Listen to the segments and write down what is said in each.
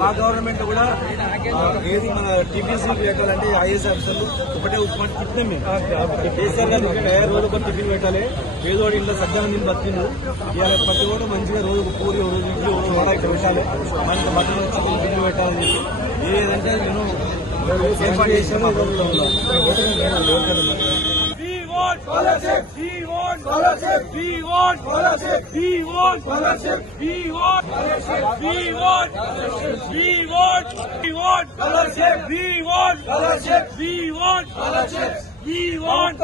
మా గవర్నమెంట్ కూడా ఏది మన టీపీసీ పెట్టాలంటే ఐఏఎస్ ఆఫీసర్లు ఒకటే ఉప్మాటి తిట్టినాం మేము. కేసీఆర్ గారు రోజు ఒక టిఫిన్ పెట్టాలి, పేదోడు ఇంట్లో సజ్జనం తిని బతికిండు. ఇవాళ ప్రతి కూడా మంచిగా రోజు ఒక పూరి, రోజు ఇడ్లీ, రోజు వడ ఇక్కడ పెట్టాలి, మంచి మటన్ చికెన్ గిన్నె పెట్టాలని చెప్పి ఏదంటే నేను ఏర్పాటు చేశాను. Scholarship! We want scholarship! We want scholarship! We want scholarship! We want scholarship! We want we want we want scholarship! We want scholarship! We want scholarship! We want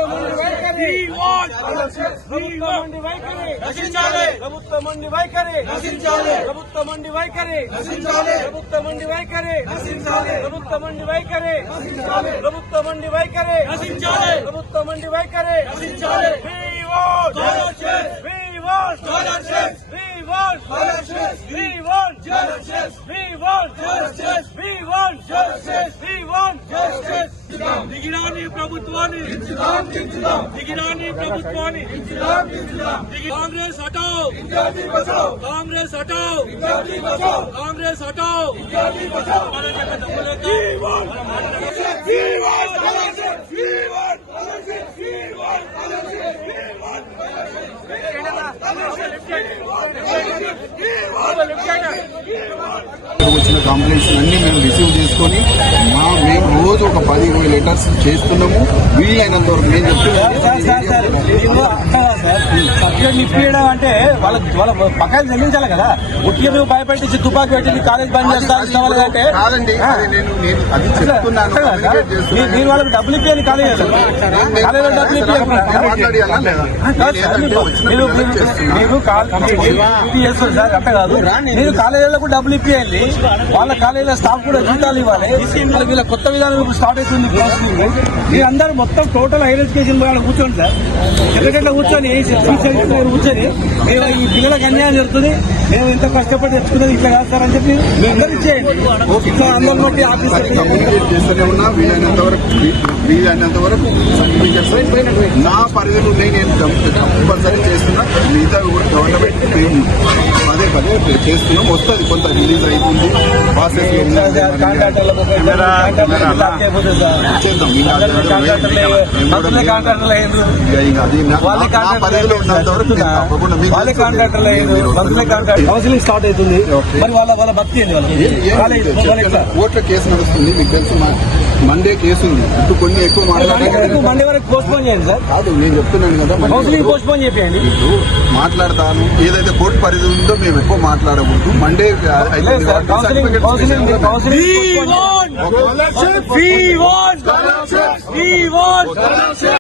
we want scholarship! We want నశించాలి ప్రభుత్వ మండి వైఖరి, నశించాలి ప్రభుత్వ మండి వైఖరి, నశించాలి ప్రభుత్వ మండి వైఖరి, నశించాలి ప్రభుత్వ మండి వైఖరి, నశించాలి ప్రభుత్వ మండి వైఖరి, నశించాలి ప్రభుత్వ మండి వైఖరి, నశించాలి. We want scholarship! We want scholarship! We want scholarship! We want justice! We want justice! We want justice! We want justice! దిగిరాని ప్రభుత్వాన్ని దిగిరాని ప్రభుత్వాన్ని కాంగ్రెస్ హటాओ, కాంగ్రెస్ హటాओ, కాంగ్రెస్ హటాओ. వచ్చిన కంప్లైంట్స్ అన్ని మేము రిసీవ్ చేసుకుని మేము రోజు ఒక 10-20 లెటర్స్ చేస్తున్నాము. వీలైనంత వరకు మేము సబ్జెక్ట్ ఇప్పించడం అంటే వాళ్ళ పక్కన చెల్లించాలి కదా. ఒట్టి నువ్వు భయపెట్టి తుపాకి పెట్టి కాలేజ్ బంద్ చేస్తాను అంటే కాదండి, అది చెప్తున్నాను. మీరు వాళ్ళకి డబ్బులు ఇప్పించాలి, కాలేజ్ డబ్బులు చేస్తారు సార్. అంతే కాదు, మీరు కాలేజీలకు డబ్బులు ఇప్పియండి, వాళ్ళ కాలేజీలో స్టాఫ్ కూడా జీతాలు ఇవ్వాలి. వీళ్ళ కొత్త విధానం ఇప్పుడు స్టార్ట్ అవుతుంది. మీరందరూ మొత్తం టోటల్ హైయర్ ఎడ్యుకేషన్ కూర్చోండి సార్. ఎక్కడెట్లా కూర్చొని కూర్చొని మేము ఈ పిల్లలకు అన్యాయం జరుగుతుంది, మేము ఇంత కష్టపడి తెచ్చుకున్నది ఇట్లా కాదు సార్ అని చెప్పి మీ అందరూ చేయండి. అందరిని బట్టి ఆఫీసర్ చేస్తూనే ఉన్నా. వీలైనంత వరకు నా పరిధిలో నేను కంపల్సరీ చేస్తున్నా. మిగతా కూడా గవర్నమెంట్ పదే చేస్తున్నాం. వస్తుంది, కొంత రిలీజ్ అవుతుంది. కౌన్సిలింగ్ స్టార్ట్ అవుతుంది. మరి వాళ్ళ భక్తి కోర్టులో కేసు నడుస్తుంది. మీకు తెలుసు, మండే కేసు ఉంది. ఇప్పుడు కొన్ని ఎక్కువ మండే వరకు పోస్ట్ పోన్ చేయండి సార్. కాదు, నేను చెప్తున్నాను కదా, కౌన్సిలింగ్ పోస్ట్ పోన్ చేయండి. మాట్లాడతాను. ఏదైతే కోర్టు పరిధి ఉందో మేము ఎక్కువ మాట్లాడకూడదు. మండే అయితే